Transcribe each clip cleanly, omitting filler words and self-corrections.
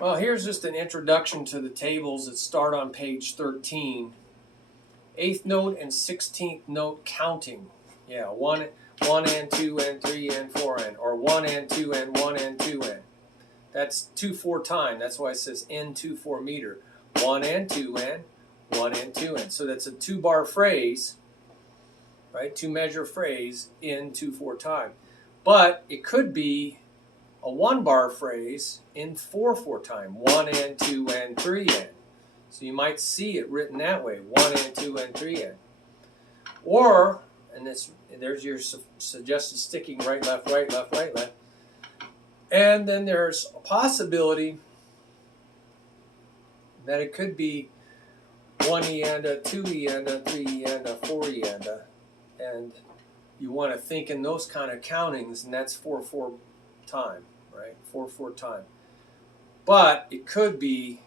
Well, here's just an introduction to the tables that start on page 13. 8th note and 16th note counting. Yeah, 1 and 2 and 3 and 4 and, or 1 and 2 and 1 and 2 and. That's 2/4 time. That's why it says in 2/4 meter. 1 and 2 and 1 and 2 and. So that's a 2-bar phrase, right? 2-measure phrase in 2/4 time. But it could be a 1-bar phrase in 4/4 time. 1 and 2 and 3 and. So you might see it written that way. 1 and 2 and 3 and. Or, and there's your suggested sticking right, left, right, left, right, left. And then there's a possibility that it could be 1 eanda, 2 eanda, 3 eanda, 4 eanda. And you want to think in those kind of countings, and that's 4/4 time, right? 4/4 time. But it could be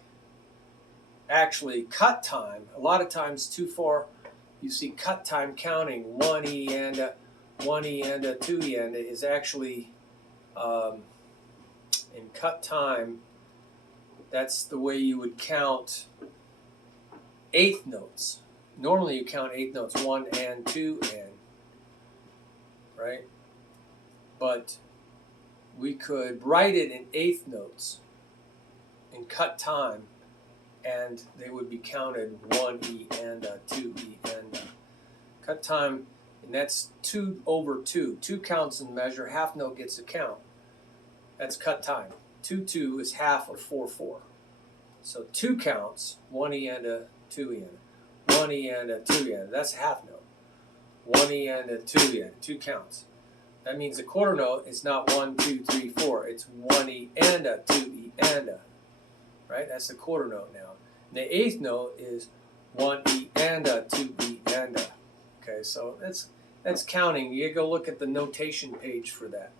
actually cut time. A lot of times 2/4, you see cut time counting. 1 eanda, 1 eanda, 2 eanda is actually in cut time. That's the way you would count 8th notes. Normally you count 8th notes, 1 and 2 and, right? But we could write it in 8th notes in cut time, and they would be counted 1 eanda, 2 eanda. Cut time, and that's 2/2. 2 counts in the measure, half note gets a count. That's cut time. 2/2 is half of 4/4. So 2 counts, 1 eanda, 2 eanda. 1 eanda, 2 eanda. That's half note. 1 eanda, 2 eanda. 2 counts. That means the quarter note is not 1, 2, 3, 4. It's 1 eanda, 2 eanda. Right? That's the quarter note now. And the 8th note is 1 eanda, 2 eanda. Okay, so that's counting. You go look at the notation page for that.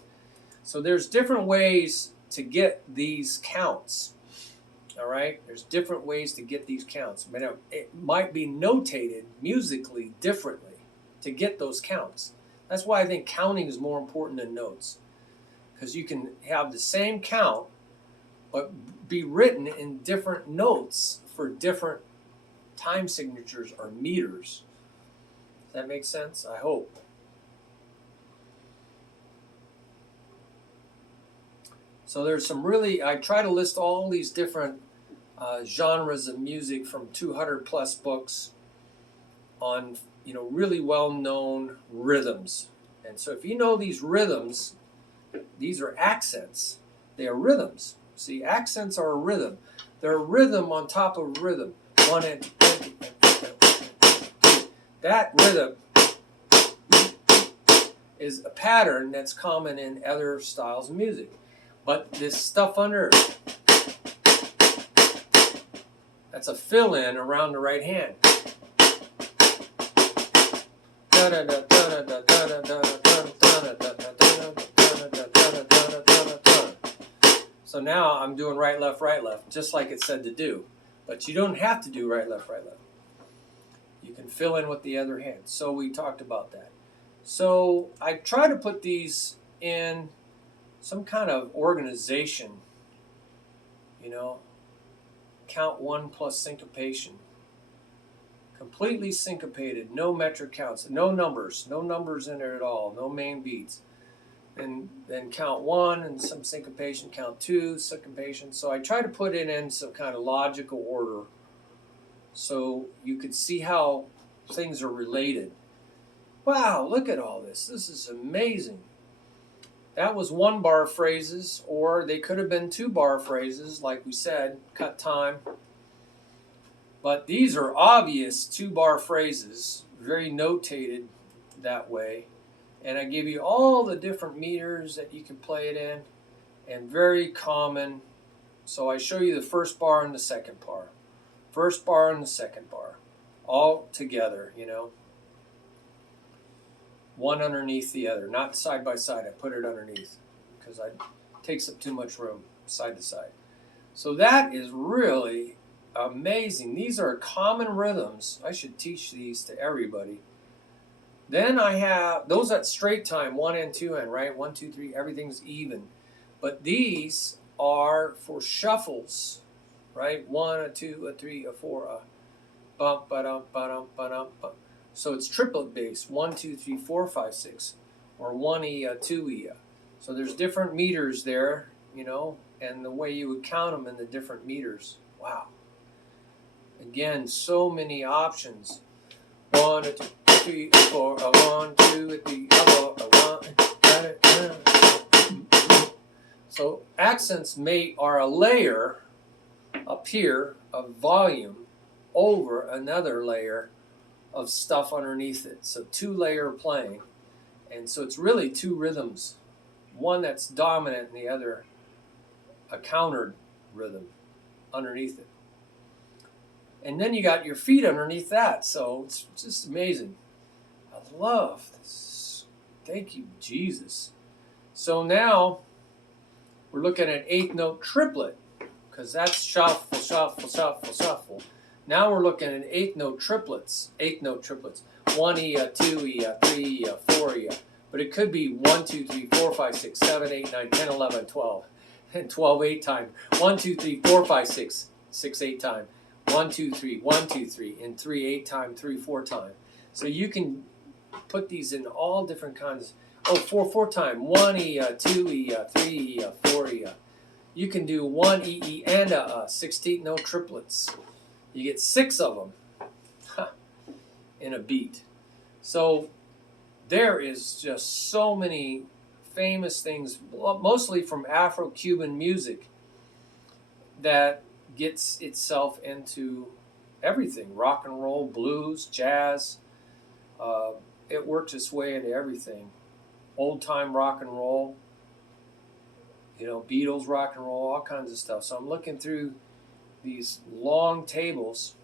So there's different ways to get these counts. All right? There's different ways to get these counts. I mean, it might be notated musically differently to get those counts. That's why I think counting is more important than notes. Because you can have the same count, but be written in different notes for different time signatures or meters. Does that make sense? I hope. So there's some really, I try to list all these different genres of music from 200 plus books on, really well-known rhythms. And so if you know these rhythms, these are accents. They are rhythms. See, accents are a rhythm. They're a rhythm on top of rhythm. 1 and 2. That rhythm is a pattern that's common in other styles of music. But this stuff under, that's a fill-in around the right hand. So now I'm doing right, left, just like it said to do. But you don't have to do right, left. You can fill in with the other hand. So we talked about that. So I try to put these in some kind of organization, count 1 plus syncopation. Completely syncopated, no metric counts, no numbers in there at all, no main beats. And then count 1 and some syncopation, count 2, syncopation. So I try to put it in some kind of logical order so you could see how things are related. Wow, look at all this. This is amazing. That was 1-bar phrases, or they could have been 2-bar phrases, like we said, cut time. But these are obvious 2-bar phrases, very notated that way. And I give you all the different meters that you can play it in, and very common. So I show you the first bar and the second bar. First bar and the second bar, all together, one underneath the other, not side by side. I put it underneath because it takes up too much room side to side. So that is really amazing. These are common rhythms. I should teach these to everybody. Then I have those at straight time, 1 and 2 and, right? 1, 2, 3, everything's even. But these are for shuffles, right? 1, a 2, a 3, a 4, a bump, ba-dum, ba-dum, ba-dum, bump. So it's triplet based, 1, 2, 3, 4, 5, 6, or 1E, a 2E. So there's different meters there, you know, and the way you would count them in the different meters. Wow. Again, so many options. 1, a 2, 3, a 4, a 1, 2, a 3, a 4, a 1. So accents are a layer up here of volume over another layer of stuff underneath it. So 2-layer playing. And so it's really 2 rhythms. One that's dominant and the other a countered rhythm underneath it. And then you got your feet underneath that. So it's just amazing. I love this. Thank you, Jesus. So now we're looking at 8th note triplet, because that's shuffle, shuffle, shuffle, shuffle. Now we're looking at 8th note triplets. 8th note triplets. 1E, a 2E, a 3E, a 4E. But it could be 1, 2, 3, 4, 5, 6, 7, 8, 9, 10, 11, 12. And 12 8 time. 1, 2, 3, 4, 5, 6, 6 8 time. 1, 2, 3, 1, 2, 3, and 3 8 time, 3 4 time. So you can put these in all different kinds. Oh, 4 4 time. 1E, a 2E, a 3E, a 4E. You can do 1 E and a 16th note triplets. You get 6 of them in a beat. So there is just so many famous things, mostly from Afro-Cuban music, that gets itself into everything. Rock and roll, blues, jazz. It works its way into everything. Old-time rock and roll. You know, Beatles, rock and roll, all kinds of stuff. So I'm looking through these long tables.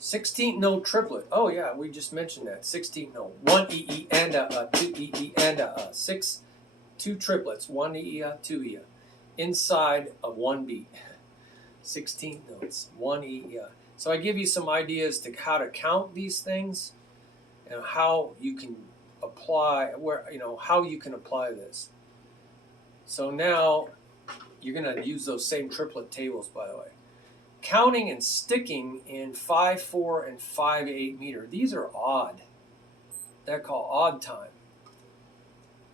16th note triplet. Oh yeah, we just mentioned that. 16th note. 1 E and a 2 E and a 6. 2 triplets. 1 E, 2 E. Inside of one beat. 16 notes. 1 E. So I give you some ideas to how to count these things and how you can apply how you can apply this. So now you're going to use those same triplet tables, by the way. Counting and sticking in 5/4 and 5/8 meter. These are odd. They're called odd time.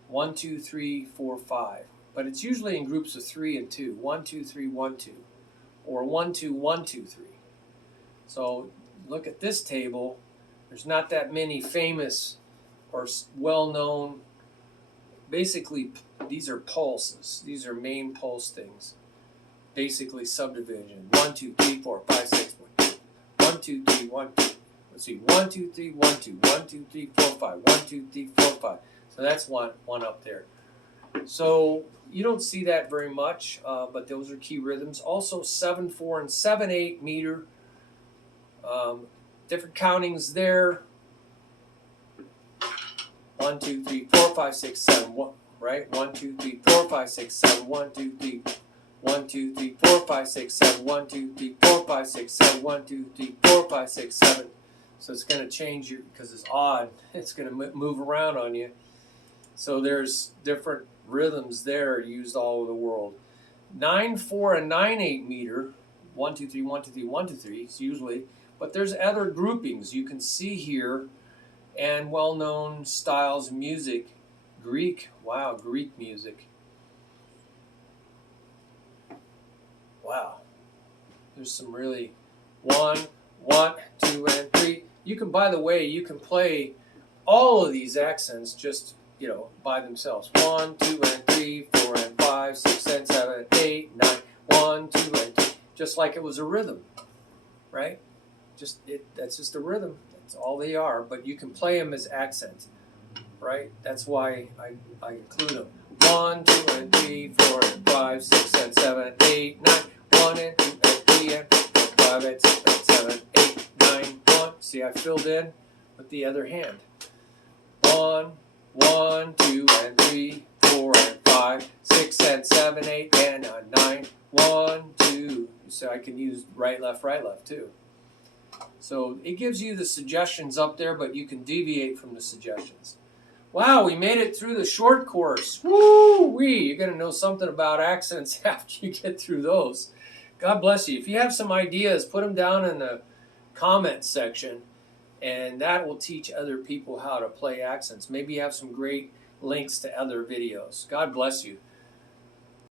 1 2 3 4 5. But it's usually in groups of 3 and 2. 1 2 3 1 2, or 1 2 1 2 3. So look at this table. There's not that many famous or well-known. Basically, these are pulses. These are main pulse things. Basically subdivision. 1 2 3 4 5 6 1 2 3 1 2. Let's see. 1 2 3 1 2 1 2 3 4 5 1 2 3 4 5. So that's one up there. So you don't see that very much, but those are key rhythms. Also 7/4 and 7/8 meter. Different countings there. 1 2 3 4 5 6 7 1. Right. 1 2 3 4 5 6 7 1 2 3. 1 2 3 4 5 6 7 1 2 3 4 5 6 7 1 2 3 4 5 6 7. So it's going to change because it's odd. It's going to move around on you. So there's different rhythms there used all over the world. 9/4 and 9/8 meter. 1 2 3 1 2 3 1 2 3. It's usually, but there's other groupings you can see here, and well-known styles of music. Greek. Wow, Greek music. Wow. There's some really 1 1 2 and 3. You can, by the way, you can play all of these accents just, by themselves. 1 2 and 3 4 and 5 6 and 7 8 9. 1 2 and 3. Just like it was a rhythm, right? That's just a rhythm. That's all they are. But you can play them as accents, right? That's why I include them. 1 2 and 3 4 and 5 6 and 7 8 9. 1 and 2 and 3 and 4 and 5 and 6 and 7 8 9 1. See, I filled in with the other hand. 1 1 2 and 3 4 and 5 6 and 7 8 and 9 1 2. So I can use right left too. So it gives you the suggestions up there, but you can deviate from the suggestions. Wow, we made it through the short course. Woo-wee! You're going to know something about accents after you get through those. God bless you. If you have some ideas, put them down in the comments section, and that will teach other people how to play accents. Maybe you have some great links to other videos. God bless you.